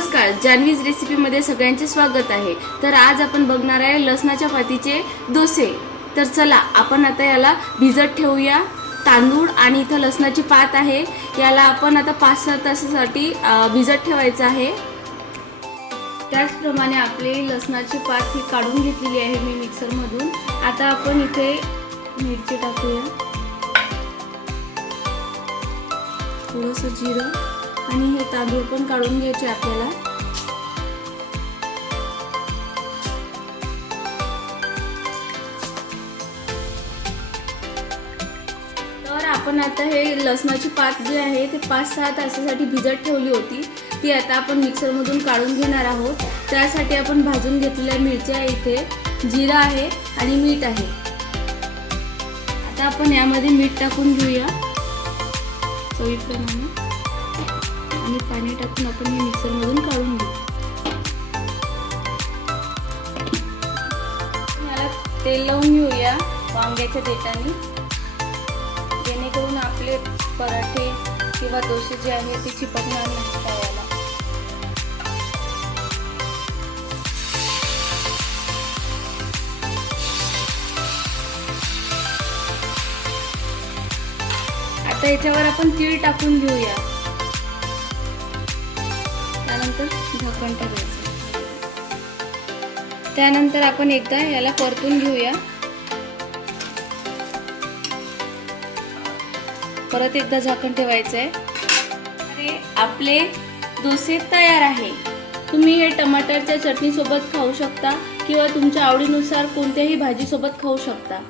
नमस्कार, जान्हवीज रेसिपीमध्ये सगळ्यांचे स्वागत आहे। तर आज आपण बघणार आहे लसणाच्या पातीचे डोसे। तर चला आपण आता याला भिजत ठेवूया। तांदूळ आणि इथं लसणाची पात आहे, याला आपण आता 5-6 तासासाठी भिजत ठेवायचं आहे। त्याचप्रमाणे आपले लसणाची पात ही काढून घेतलेली आहे मी मिक्सर मधून। आता आपण इथे मिरची टाकूया, थोडंसं जिरं आणि हे तांदूळ पण काढून घ्यायचे आपल्याला। तर आपण आता हे लसणाची पात जी आहे ते 5-6 तासासाठी भिजत ठेवली होती, ती आता आपण मिक्सर मधून काढून घेणार आहोत। त्यासाठी आपण भाजून घेतलेल्या मिरच्या इथे, जिरा आहे आणि मीठ आहे। आता आपण यामध्ये मीठ टाकून घेऊया चवीप्रमाणे आणि पाणी टाकून आपण हे मिक्सर मधून काढून घेऊ। याला तेल लावून घेऊया वांग्याच्या देठाने, जेणेकरून आपले पराठे किंवा डोसे जे आहे ते चिपकणार नाही तव्याला। आता याच्यावर आपण तीळ टाकून घेऊया, त्यानंतर झाकण टाकायचं। त्यानंतर आपण एकदा याला परतून घेऊया, परत एकदा झाकण ठेवायचं आहे। अरे आपले डोसे तयार आहे। तुम्ही हे टमाटरच्या चटणी सोबत खाऊ शकता किंवा तुमच्या आवडीनुसार कोणत्याही भाजी सोबत खाऊ शकता।